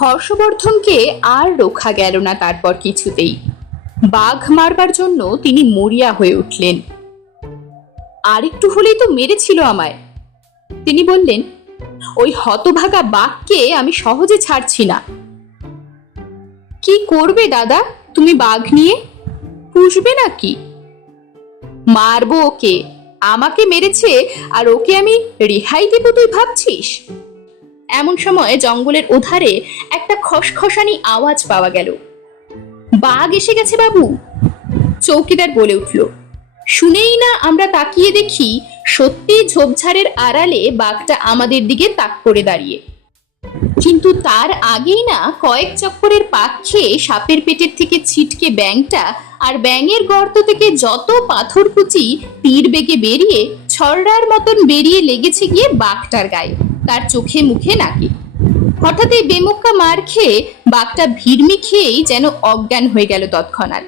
হর্ষবর্ধনকে আর রক্ষা গেল না তারপর কিছুতেই। বাঘ মারবার জন্য তিনি মরিয়া হয়ে উঠলেন। আরেকটু হলেই তো মেরেছিল আমায়। তিনি বললেন, ওই হতভাগা বাঘকে আমি সহজে ছাড়ছি না। কি করবে দাদা তুমি বাঘ নিয়ে? পুষবে নাকি? মারবো ওকে। আমাকে মেরেছে আর ওকে আমি রেহাই দেব তুই ভাবছিস? এমন সময় জঙ্গলের ওধারে একটা খসখসানি আওয়াজ পাওয়া গেল। বাঘ এসে গেছে বাবু। চৌকিদার বলে উঠল, শুনেই না আমরা তাকিয়ে দেখি সত্যি ঝোপঝাড়ের আড়ালে বাঘটা আমাদের দিকে তাক করে দাঁড়িয়ে। কিন্তু তার আগেই না কয়েক চক্করের পাক খেয়ে সাপের পেটের থেকে ছিটকে ব্যাংটা আর ব্যাঙের গর্ত থেকে যত পাথর কুচি তীর বেগে বেরিয়ে ছড়ার মতন বেরিয়ে লেগেছে গিয়ে বাঘটার গায়ে। তার চোখে মুখে নাকে? হঠাৎ এই বেমক্কা মার খেয়ে বাঘটা ভিড়মি খেয়েই যেন অজ্ঞান হয়ে গেল তৎক্ষণাৎ।